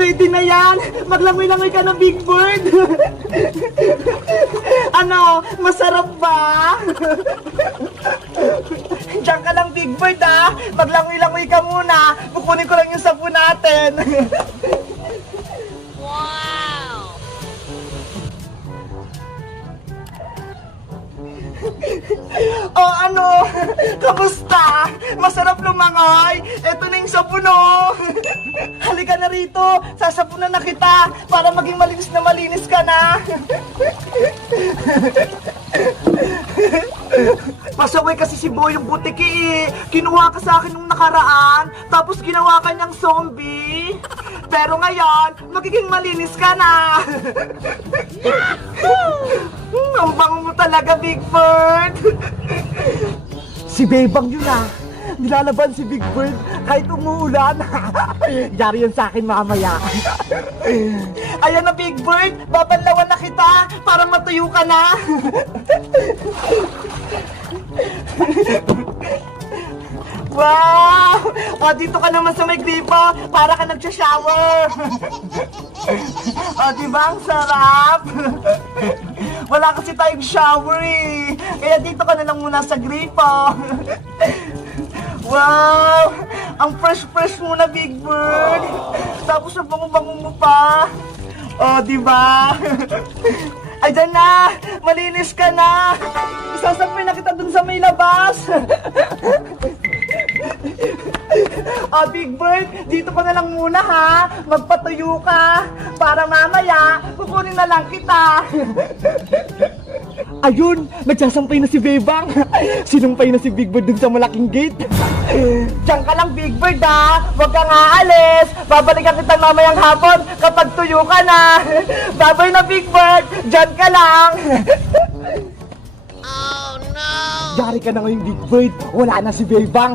Pwede na yan! Maglangoy-langoy ka ng Big Bird! Ano? Masarap ba? Diyan ka lang, Big Bird, ha? Maglangoy-langoy ka muna. Kukunin ko lang yung sabon natin. Wow! O ano? Kamusta? Masarap lumangoy? Eto na yung sabon, oh. Halika na rito. Sasabunan na kita para maging malinis ka na. Pasaway kasi si Boyong Butiki, eh. Kinuha ka sa akin nung nakaraan, tapos ginawa ka niyang zombie. Pero ngayon, magiging malinis ka na. Ang bango mo talaga, Big Bird. Si Bebang yun, ah. Nilalaban si Big Bird kahit umuulan. Yari yan sa akin mamaya. Ayan na, Big Bird. Babanlawan na kita para matuyo ka na. Wow! O, dito ka naman sa may gripo para ka nagsha-shower. O, diba ang sarap? Wala kasi tayong shower, eh. Kaya dito ka na lang muna sa gripo. Wow! Ang fresh-fresh mo na, Big Bird. Tapos ang bango-bango mo pa. O, diba? Ay, dyan na! Malinis ka na! Isasampay na kita dun sa may labas! Big Bird, dito ka na lang muna, ha? Magpatuyo ka para mamaya kukunin na lang kita. Ayun, nagsasampay na si Bebang. Sinumpay na si Big Bird dun sa malaking gate. Diyan ka lang, Big Bird, ha? Huwag kang aalis. Babalikan kita mamayang hapon kapag tuyo ka na. Babay na, Big Bird. Diyan ka lang. Oh no! Yari ka na ngayon, Big Bird. Wala na si Bebang.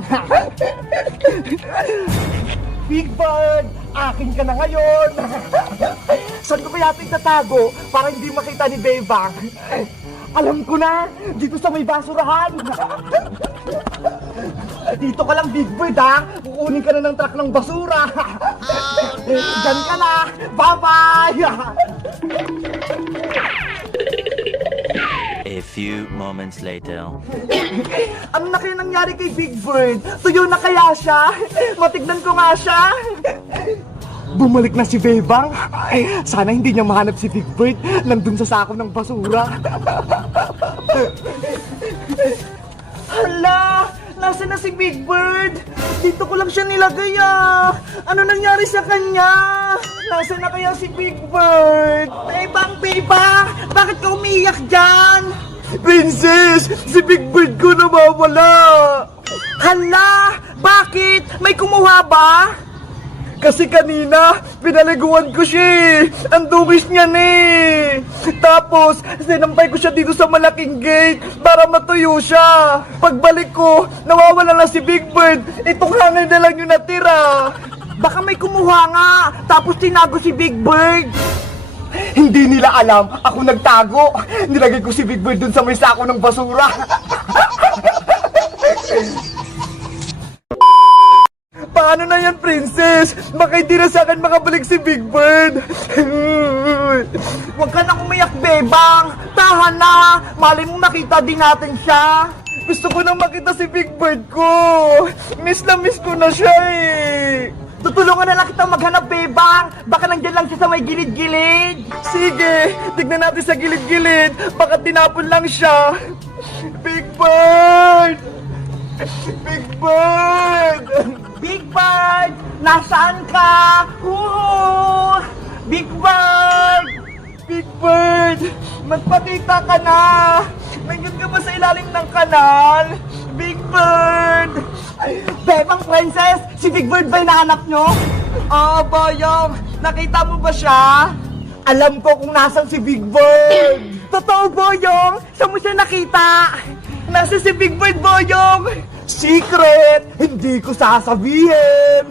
Big Bird, akin ka na ngayon. Saan ko kaya itatago para hindi makita ni Bebang? Alam ko na, dito sa may basurahan. Dito ka lang, Big Bird, ha? Kukunin ka na ng truck ng basura. Oh no! Diyan ka na. Bye-bye! A few moments later. Ano na kaya nangyari kay Big Bird? Tuyo na kaya siya? Matignan ko nga siya. Bumalik na si Bebang. Sana hindi niya mahanap si Big Bird nandun sa sako ng basura. Hala! Nasaan na si Big Bird? Dito ko lang siya nilagay, ah. Ano nangyari sa kanya? Nasaan na kaya si Big Bird? Bebang! Bakit ka umiyak dyan? Princess! Si Big Bird ko nawawala! Hala! Bakit? May kumuha ba? Kasi kanina, pinaliguan ko siya, eh. Ang dungis niya, eh. Tapos, sinampay ko siya dito sa malaking gate para matuyo siya. Pagbalik ko, nawawala na si Big Bird. Itong hangin na lang yung natira. Baka may kumuha nga, tapos tinago si Big Bird. Hindi nila alam, ako nagtago. Nilagay ko si Big Bird dun sa may sako ng basura. Paano na yan, Princess? Baka hindi na sa akin makabalik si Big Bird. Huwag ka na umiyak, Bebang. Tahan na. Malay mong makita din natin siya. Gusto ko na makita si Big Bird ko. Miss ko na siya, eh. Tutulungan na lang kita maghanap, Bebang. Baka nandiyan lang siya sa may gilid-gilid. Sige, tignan natin sa gilid-gilid. Baka tinapon lang siya. Big Bird! Big Bird! Big Bird! Nasaan ka? Huhu! Big Bird! Big Bird! Magpakita ka na! Nandiyan ka ba sa ilalim ng kanal? Big Bird! Bebang Princess! Si Big Bird ba hinahanap nyo? Oo, Boyong! Nakita mo ba siya? Alam ko kung nasan si Big Bird! Totoo, Boyong! Saan mo siya nakita? Nasa si Big Bird, Boyong! Secret! Hindi ko sasabihin!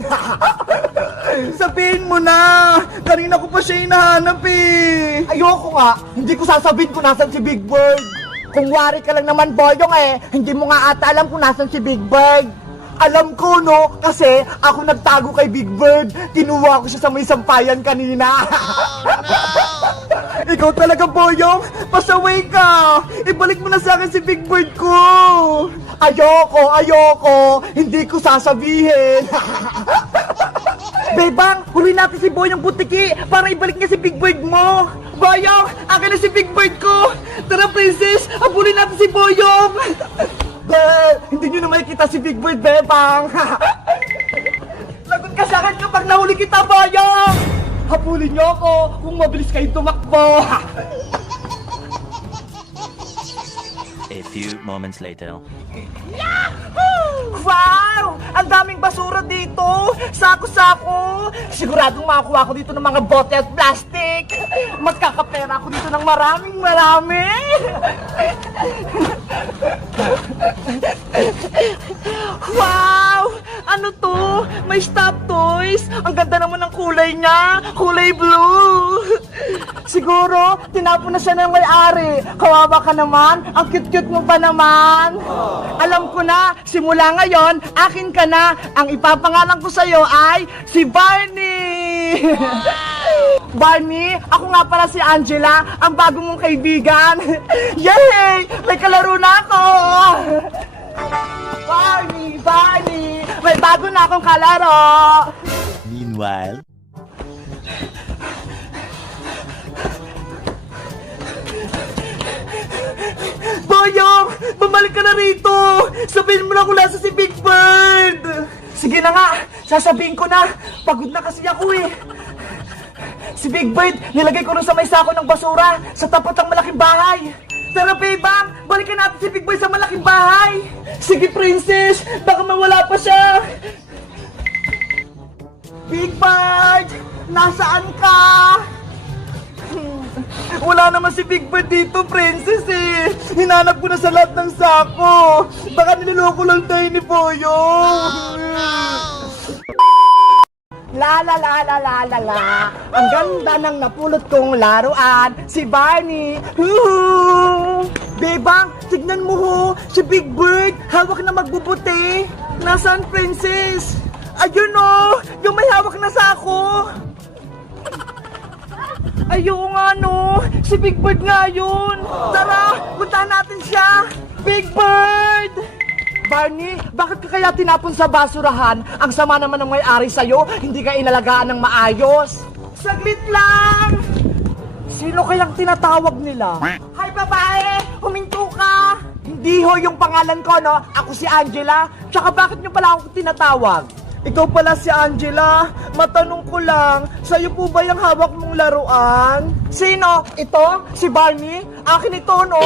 Sabihin mo na! Kanina ko pa siya hinahanap, eh! Ayoko nga! Hindi ko sasabihin kung nasan si Big Bird! Kung wari ka lang naman, Boyong, eh! Hindi mo nga ata alam kung nasan si Big Bird! Alam ko, no? Kasi ako nagtago kay Big Bird. Kinuha ko siya sa may sampayan kanina. Ikaw talaga, Boyong. Pasaway ka. Ibalik mo na sa akin si Big Bird ko. Ayoko. Hindi ko sasabihin. Bebang, huli natin si Boyong Butiki para ibalik niya si Big Bird mo. Boyong, akin na si Big Bird ko. Tara, Princess, habulin natin si Boyong. Hindi nyo na makikita si Big Bird, Bebang. Lagot ka sa akin kapag nahuli kita, Boyong. Habulin nyo ako kung mabilis kayo tumakbo. A few moments later. Wow! Ang daming basura dito! Sako-sako! Siguradong makakuha ko dito ng mga bote at plastic! Magkakapera ako dito ng maraming! Wow! Ano to? May stop toys! Ang ganda naman ng kulay niya! Kulay blue! Siguro, tinapon na siya ng may-ari. Kawawa ka naman. Ang cute-cute mo pa naman. Alam ko na, simula ngayon, akin ka na. Ang ipapangalan ko sa'yo ay si Barney. Barney, ako nga pala si Angela, ang bago mong kaibigan. Yay! May kalaro na ako. Barney, may bago na akong kalaro. Meanwhile. Boyong! Bumalik ka na rito! Sabihin mo na kung nasa si Big Bird! Sige na nga! Sasabihin ko na! Pagod na kasi ako eh! Si Big Bird, nilagay ko rin sa may sako ng basura sa tapat ng malaking bahay! Tara, Bebang! Balikan natin si Big Bird sa malaking bahay! Sige, Princess! Baka mawala pa siya! Big Bird! Nasaan ka? Wala naman si Big Bird dito, Princess eh. Hinanap ko na sa lahat ng sako. Baka niloloko lang tayo ni Boyong. La. Ang ganda ng napulot kong laruan, si Barney. Bebang, tignan mo ho, si Big Bird, hawak na magbubuti. Nasaan, Princess? Ayun o, yung may hawak na sako. Ayun nga no, si Big Bird nga yun. Tara, puntahan natin siya. Big Bird! Barney, bakit ka kaya tinapon sa basurahan? Ang sama naman ng may-ari sa'yo, hindi ka inalagaan ng maayos. Saglit lang! Sino kayang tinatawag nila? Hi babae, huminto ka! Hindi ho yung pangalan ko, no? Ako si Angela. Tsaka bakit nyo pala ako tinatawag? Ikaw pala si Angela. Matanong ko lang, sa'yo po ba yung hawak mong laruan? Sino? Ito? Si Barney? Akin ito, no?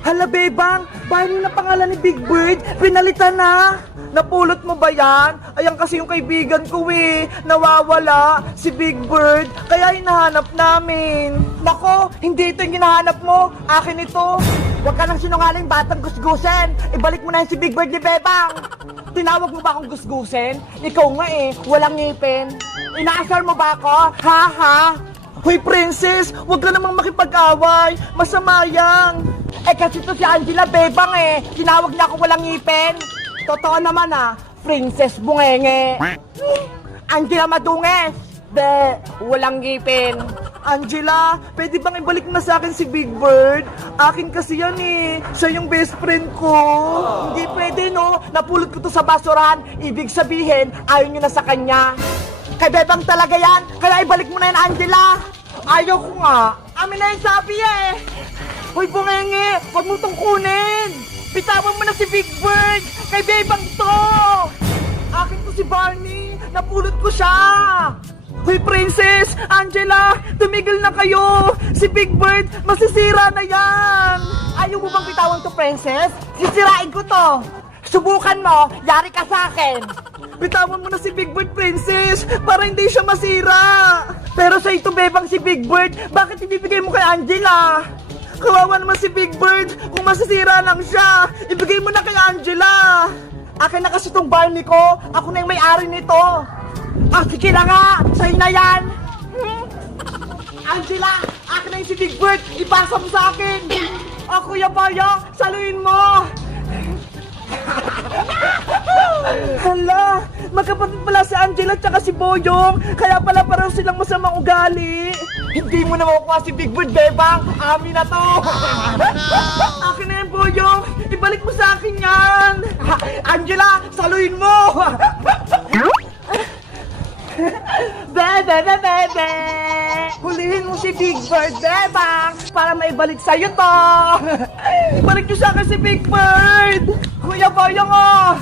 Hala, Bebang, Barney na pangalan ni Big Bird. Pinalitan na. Napulot mo ba yan? Ayan kasi yung kaibigan ko eh. Nawawala si Big Bird. Kaya hinahanap namin. Nako, hindi ito yung hinahanap mo. Akin ito. Huwag ka nang sinungaling batang gusgusen. Ibalik mo na yung si Big Bird ni Bebang. Tinawag mo ba akong gusgusen? Ikaw nga eh, walang ngipin. Inaasar mo ba ako? Ha? Hoy, Princess, huwag ka namang makipag-away. Masama yan. Eh kasi to si Angela Bebang eh. Tinawag niya ako walang ngipin. Totoo naman ah, Princess Bungenge. Angela Madunges. De, walang ngipin. Angela, pwede bang ibalik na sa akin si Big Bird? Akin kasi yan eh. Siya yung best friend ko. Hindi pwede no. Napulot ko to sa basurahan. Ibig sabihin, ayaw nyo na sa kanya. Kay Bebang talaga yan. Kaya ibalik mo na yan, Angela. Ayaw ko nga. Amin na yung sabi eh. Hoy, Bungenge, huwag mo itong kunin. Bitawan mo na si Big Bird. Kay Bebang to. Akin to si Barney. Napulot ko siya. Hoy, Princess, Angela, tumigil na kayo. Si Big Bird, masisira na yan. Ayaw mo bang bitawan to, Princess? Sisirain ko to. Subukan mo, yari ka sa akin. Bitawan mo na si Big Bird, Princess, para hindi siya masira. Pero sa ito, Bebang, si Big Bird, bakit ibibigay mo kay Angela? Kawawa naman si Big Bird, kung masisira lang siya, ibigay mo na kay Angela. Akin na kasi tong Barney ko, ako na yung may-ari nito. Ah, sige na nga, sa'yo na yan. Angela, akin na yung si Big Bird, ipasa mo sa akin. Kuya Boyong, saluhin mo. Hala, magkapatid pala si Angela at si Boyong. Kaya pala pareho silang masamang ugali. Hindi mo na makukuha si Big Bird, Bebang. Amin na to. Akin na yan, Boyong. Ibalik mo sa akin yan. Angela, saluhin mo. Bebe, bebe, bebe. Hulihin mo si Big Bird, Bebang, para maibalik sa'yo to. Ibalik niyo sa akin si Big Bird. Kuya Boyong, oh.